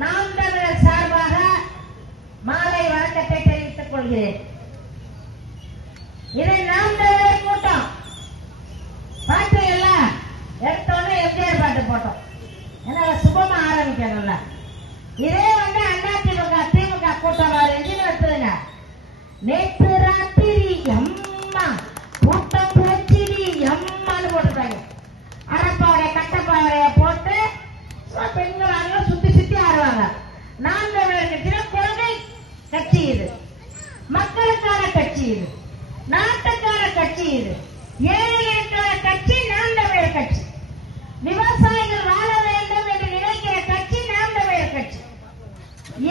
நாம் தமிழர் சார்பாக மாலை வணக்கத்தை தெரிவித்துக் கொள்கிறேன். இதை நாம் தமிழர் கூட்டம் பாட்டு எல்லாம் எடுத்தோன்னு எம்ஜிஆர் பாட்டு போட்டோம். ஏன்னா சுபமா ஆரம்பிக்கணும்ல. இதே வந்து அதிமுக திமுக கூட்டம் எடுத்துருங்க. நேற்று ராத்திரி எம்மா கூட்டம் போச்சிரி எம்மான்னு போட்டுருக்காங்க. அரைப்பாறை கட்டப்பாறைய போட்டு பெண்கள் சுத்தி சுத்தி ஆடுவாங்க. நாம் தமிழர் கட்சியில கொள்கை கட்சி இது, மக்களுக்கான கட்சி இது, நாட்டுக்கான கட்சி இது, ஏழைகளுக்கான கட்சி நாம் தமிழர் கட்சி. விவசாயிகள் வாழ வேண்டும் என்று நினைக்கிற கட்சி நாம் தமிழர் கட்சி.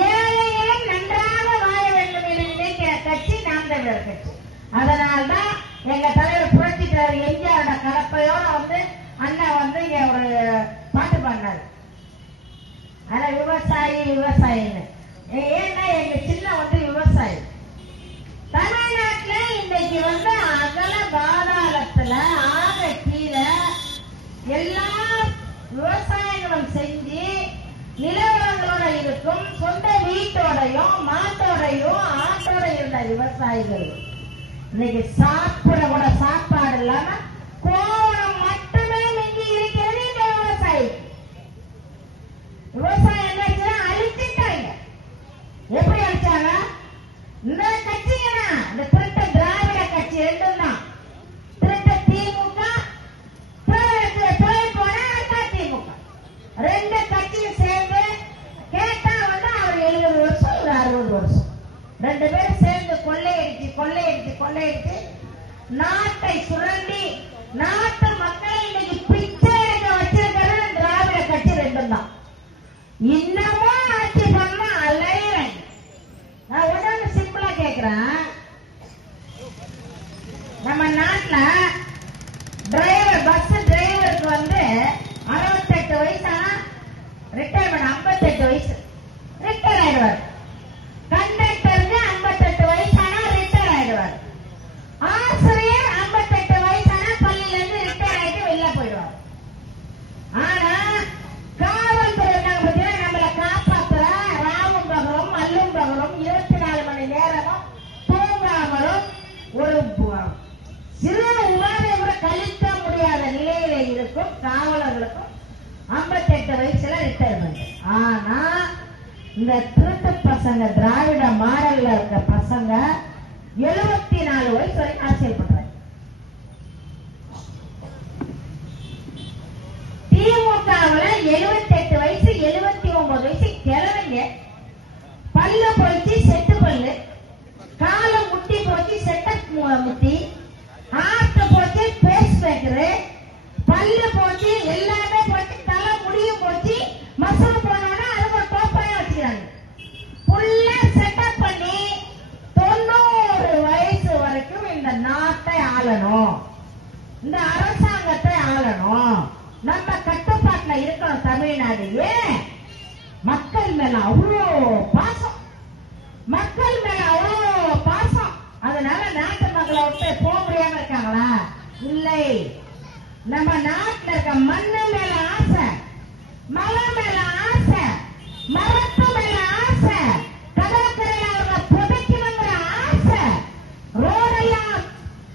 ஏழைகளும் நன்றாக வாழ வேண்டும் என்று நினைக்கிற கட்சி நாம் தமிழர் கட்சி. அதனால்தான் எங்க தலைவர் புரட்சி தலைவர் எம்ஜிஆரோட கலப்பையோட வந்து அண்ணன் வந்து இங்க ஒரு பாட்டு பாடினாரு. ஆனா விவசாயி விவசாயின்னு. ஏன்னா எங்க சின்ன வந்து விவசாயி. தமிழ்நாட்டுல இன்னைக்கு வந்து அகல பாதாளத்துல ஆக கீழே எல்லா விவசாயங்களும் செஞ்சு நிலவரங்களோட இருக்கும். சொந்த வீட்டோடையும் மாட்டோடையும் ஆட்டோட இருந்த விவசாயிகள் இன்னைக்கு சாப்பிட கூட சாப்பாடு இல்லாம கோவணம் மட்டுமே மிஞ்சி இருக்கிறது இந்த விவசாயி. விவசாயம் அழிச்சுட்டாங்க. எப்படி அழிச்சாங்க? இந்த கட்சினா இந்த திருட்ட திராவிட கட்சி ரெண்டும் தான். திருட்ட திமுக, தொழில் போன திமுக ரெண்டு கட்சியும் சேர்ந்து கேட்டா வந்து அவர் 70 வருஷம் ஒரு 60 வருஷம் ரெண்டு பேரும் சேர்ந்து கொள்ளையடிச்சு கொள்ளையடிச்சு கொள்ளையடிச்சு நாட்டை சுரண்டி நாட்டு மக்களை இன்னைக்கு பிச்சை எடுக்க வச்சிருக்கிறது திராவிட கட்சி ரெண்டும் தான். இன்னமும் ஆட்சி பண்ண அலையிறேன். நான் உடனே சிம்பிளா கேக்குறேன். நம்ம நாட்டுல டிரைவர் பஸ் டிரைவருக்கு வந்து 68 வயசானா ரிட்டையர்மெண்ட் 58 வயசு ரிட்டையர் ஆயிடுவார். கண்டக்டருக்கு 58 வயசானா ரிட்டையர் ஆயிடுவார். ஆசிரியர் 58 வயசானா பள்ளியில இருந்து ரிட்டையர் ஆயிட்டு வெளில போயிடுவார். ஆனா காவல்துறை நம்மளை காப்பாற்றுற ராவும் பகலும் அல்லும் பகலும் 24 மணி நேரமும் தூங்காமலும் ஒரு சிறு உணவை கூட கழிக்க முடியாத நிலையில இருக்கும் காவலர்களுக்கும் 58 வயசுல ரிட்டையர்மெண்ட். ஆனா இந்த திருட்டு பசங்க திராவிட மாடல்ல இருக்க பசங்க 74 வயசு வரைக்கும் அரசியல் பண்றாங்க. திமுகவுல 78 வயசு 79 வயசு கிழவங்க பல்லு போச்சு செட்டு பல்லு, காலை முட்டி போச்சு செட்ட முட்டி, ஆட்ட போச்சு பேஸ் பேக்கரு, பல்லு போச்சு எல்லாமே போச்சு, தலை முடியும் போச்சு, மசூல் போனோம்னா அதுக்கு ஒரு டோப்பாயா வச்சுக்கிறாங்க. ஃபுல்லா செட்டப் பண்ணி 90 வயசு வரைக்கும் இந்த நாட்டை ஆளணும், இந்த அரசாங்கத்தை ஆளணும், நம்ம கட்டுப்பாட்டுல இருக்கணும் தமிழ்நாடு. ஏன் மக்கள் மேல அவ்வளோ பாசம், மக்கள் மேல அவ்வளோ பாசம். அதனால நாட்டு மக்களை விட்டு போக முடியாம இருக்காங்களா? இல்லை. நம்ம நாட்டில் இருக்க மண்ணு மேல ஆசை, மலை மேல ஆசை, மரத்து மேல ஆசை, கடற்கரையில அவங்க புதைக்கணுங்கிற ஆசை, ரோடெல்லாம்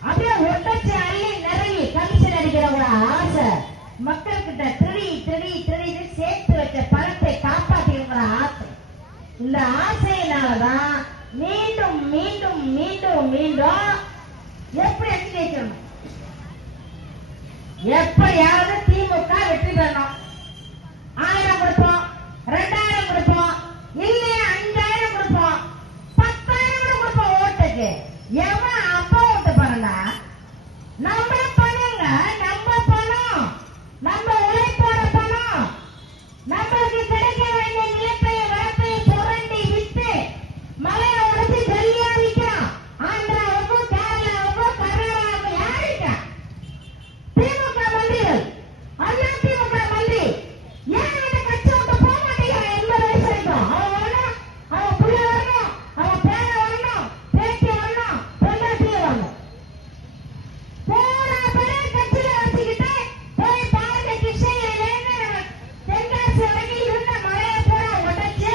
அப்படியே ஒட்டச்சு அள்ளி நிறைய கமிஷன் அடிக்கிறவங்க ஆசை, மக்கள் கிட்ட திருடி திருடி திருடி சேர்த்து வச்ச பணத்தை காப்பாற்றிக்கிற ஆசை. இந்த ஆசையினாலதான் மீண்டும் மீண்டும் மீண்டும் மீண்டும் எப்படி ஜெயிக்கணும், எப்படியாவது திமுக வெற்றி பெறணும். 1000 கொடுப்போம், 2000 கொடுப்போம், இல்லையா 5000 கொடுப்போம், 10,000 கூட கொடுப்போம் ஓட்டுக்கு. எவன் அப்பா ஓட்டு பண்ணா நம்ம பண்ணுங்க, நம்ம பணம், நம்ம உழைப்போட பணம், நம்மளுக்கு கிடைக்க வேண்டிய நிலத்தையும் வளத்தையும் சுரண்டி விட்டு மலையை உடச்சி டெல்லியா விற்கிறான். ஆந்திராவுக்கும் கேரளாவுக்கும் கர்நாடகாவுக்கும் யாருக்கா? திமுக மந்திரிகள், அதிமுக மந்திரி ஏன் இந்த கட்சி விட்டு போக மாட்டேங்கிறான்? 80 வயசு வரைக்கும் அவன் வரணும், அவன் புள்ள வரணும், அவன் பேர வரணும், பேட்டி வரணும், பொண்டாட்டி வரணும். போன பெரிய கட்சியில வச்சுக்கிட்டு போய் பாருங்க, கிருஷ்ணகிரியில இருந்து தென்காசி வரைக்கும் இருந்த மலையை பூரா உடச்சி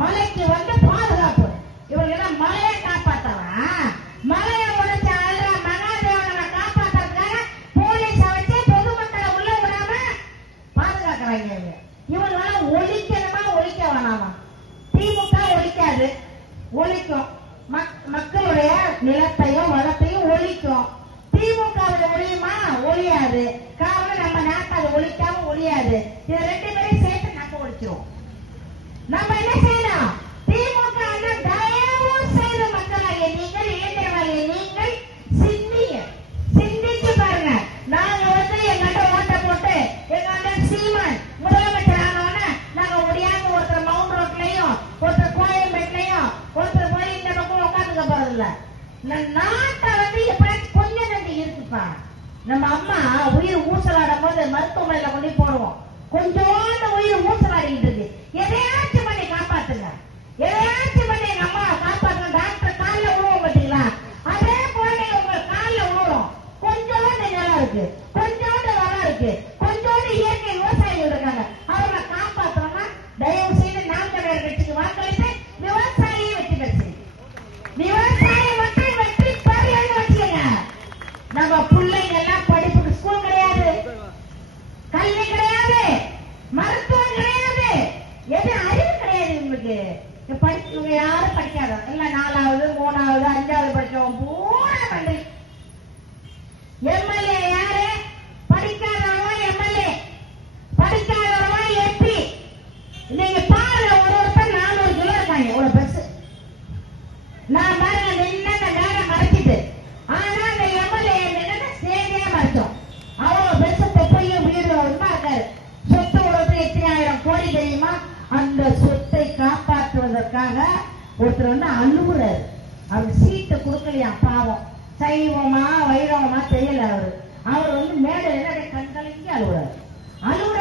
மலைக்கு வந்து பாதுகாப்பு. இவங்க எல்லாம் மலையை காப்பாத்தலாம். மலையை உடைச்ச ஆள்ற மகாதேவனை காப்பாத்துறதுக்காக போலீஸ வச்சு பொதுமக்களை உள்ள விடாம பாதுகாக்கிறாங்க. இவங்களால ஒழிக்கணுமா ஒழிக்க வேணாமா? திமுக ஒழிக்காது, ஒழிக்கும். மக்களுடைய நிலத்தையும் வளத்தையும் ஒழிக்கும். திமுக ஒழியுமா? ஒழியாது. காரணம் நம்ம நாட்டை அது ஒழிக்காம ஒழியாது. இது ரெண்டு பேரும் சேர்த்து நாட்டை ஒழிச்சிரும். நம்ம என்ன செய்யலாம்? திமுக தயவு செய்து மக்களாகிய நீங்கள், இளைஞர்களாகிய நீங்கள் சிந்திச்சு பாருங்க. நாங்க வந்து எங்கள்கிட்ட ஓட்ட போட்டு எங்க சீமான் முதலமைச்சர் ஆனோன்னு நாங்க முடியாம ஒருத்தர் மவுண்ட் ரோட்லயும் ஒருத்தர் கோயம்பேட்லயும் ஒருத்தர் போய் இந்த பக்கம் உட்காந்துக்க போறதில்ல. நாட்டை வந்து எப்படி கொஞ்சம் நன்றி இருக்குப்பா. நம்ம அம்மா உயிர் ஊசலாடும் போது மருத்துவமனையில கொண்டு போடுவோம். கொஞ்சோண்டு உயிர் ஊசலாடிட்டு இருக்கு. எதையாச்சும் பண்ணி காப்பாத்துங்க, எதையாச்சும் பண்ணி எங்க அம்மா காப்பாத்துங்க. டாக்டர் காலில் விழுவோம் பார்த்தீங்களா? அதே போல உங்க காலில் விழுவோம். கொஞ்சோண்டு நிலம் இருக்கு, கொஞ்சோண்டு வளம் இருக்கு, கொஞ்சோண்டு இயற்கை விவசாயிகள் இருக்காங்க. அவங்களை காப்பாற்றணும்னா தயவு செய்து நாம் தமிழர் கட்சிக்கு வாக்களித்து விவசாயியை வெற்றி பெற்று விவசாயி மட்டும் வெற்றி பெறலன்னு வச்சுக்கோங்க. நம்ம பிள்ளைங்க எல்லாம் படிப்புக்கு ஸ்கூல் கிடையாது, கல்வி கிடையாது, மருத்துவம் கிடையாது, எது அறிவு கிடையாது. உங்களுக்கு படிச்சவங்க யாரும் படிக்காத எல்லாம் 4வது 3வது 5வது படிச்சவங்க பூரா பண்ணி எம்எல்ஏ யாரு? படிக்காதவங்க எம்எல்ஏ, படிக்காதவங்க எம்பி. நீங்க பாருங்க, ஒருத்தர் 400 கிலோ இருக்காங்க. எவ்வளவு பெருசு! நான் பாருங்க நின்று அந்த நேரம் மறைச்சிட்டு, ஆனா அந்த எம்எல்ஏ நின்று ஸ்டேஜே மறைச்சோம். அவ்வளவு பெருசு தொப்பையும் வீடு இருக்காரு. சொத்து உறவு எத்தனை ஆயிரம் கோடி தெரியுமா? அந்த சொத்தை காப்பாற்றுவதற்காக ஒருத்தர் வந்து அழுகுறாரு. அவர் சீட்டை கொடுக்கலையா பாவம். சைவமா வைரவமா தெரியல. அவர் வந்து மேடையில கண்கலங்கி அழுகுறாரு. அந்த